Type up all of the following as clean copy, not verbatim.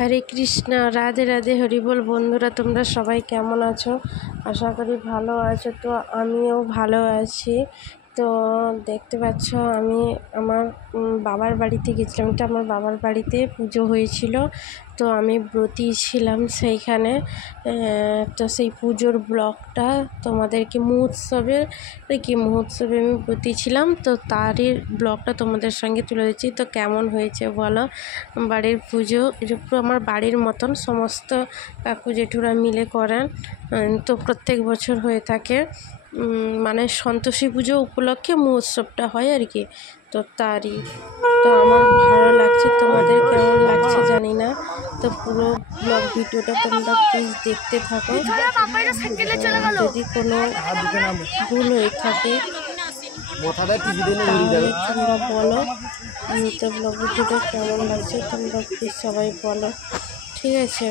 হরে কৃষ্ণ, রাধে রাধে, হরি বল। বন্ধুরা, তোমরা সবাই কেমন আছো? আশা করি ভালো আছো। তো আমিও ভালো আছি। তো দেখতে পাচ্ছ, আমি আমার বাবার বাড়িতে গেছিলাম। এটা আমার বাবার বাড়িতে পুজো হয়েছিল, তো আমি ব্রতী ছিলাম সেইখানে। তো সেই পুজোর ব্লগটা তোমাদেরকে মহোৎসবে আমি ব্রতী ছিলাম, তো তারই ব্লগটা তোমাদের সঙ্গে তুলে দিচ্ছি। তো কেমন হয়েছে বলো? বাড়ির পুজো এটা পুরো আমার বাড়ির মতন, সমস্ত কাকু জেঠুরা মিলে করেন। তো প্রত্যেক বছর হয়ে থাকে, মানে সন্তোষী পুজো উপলক্ষে মহোৎসবটা হয় আর কি। তো তারই তো আমার ভালো লাগছে, তোমাদের কেমন লাগছে জানি না। তো পুরো ব্লগ ভিডিওটা তোমরা প্লিজ দেখতে থাকো। যদি কোনো ভুল হয়ে থাকে তাহলে তোমরা বলো। তো ব্লগ ভিডিওটা কেমন লাগছে তোমরা প্লিজ সবাই বলো, ঠিক আছে?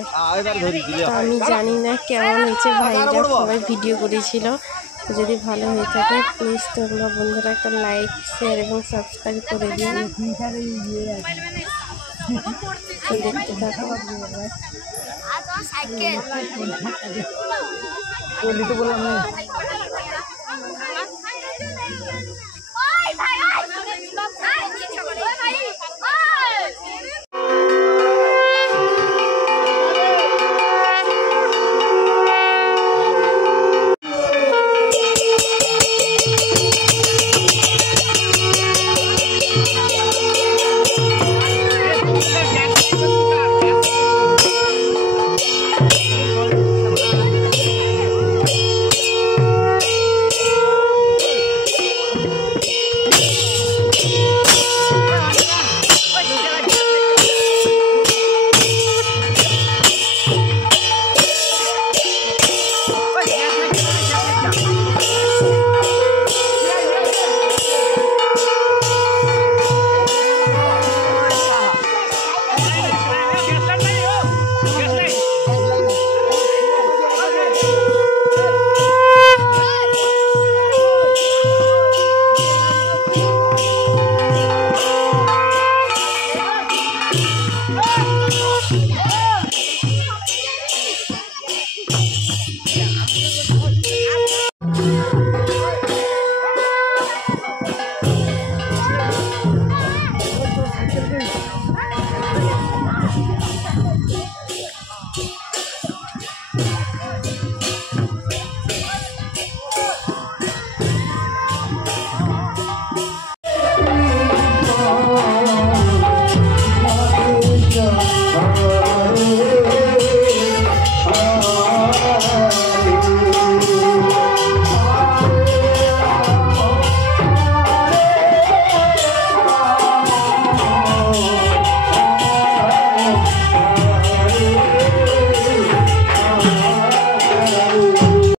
তো আমি জানি না কেমন হয়েছে, ভাইরা সবাই ভিডিও করেছিল। যদি ভালো হয়ে থাকে প্লিজ তোমরা বন্ধুরা একটা লাইক, শেয়ার এবং সাবস্ক্রাইব করে দিও। দেখতে থাকো।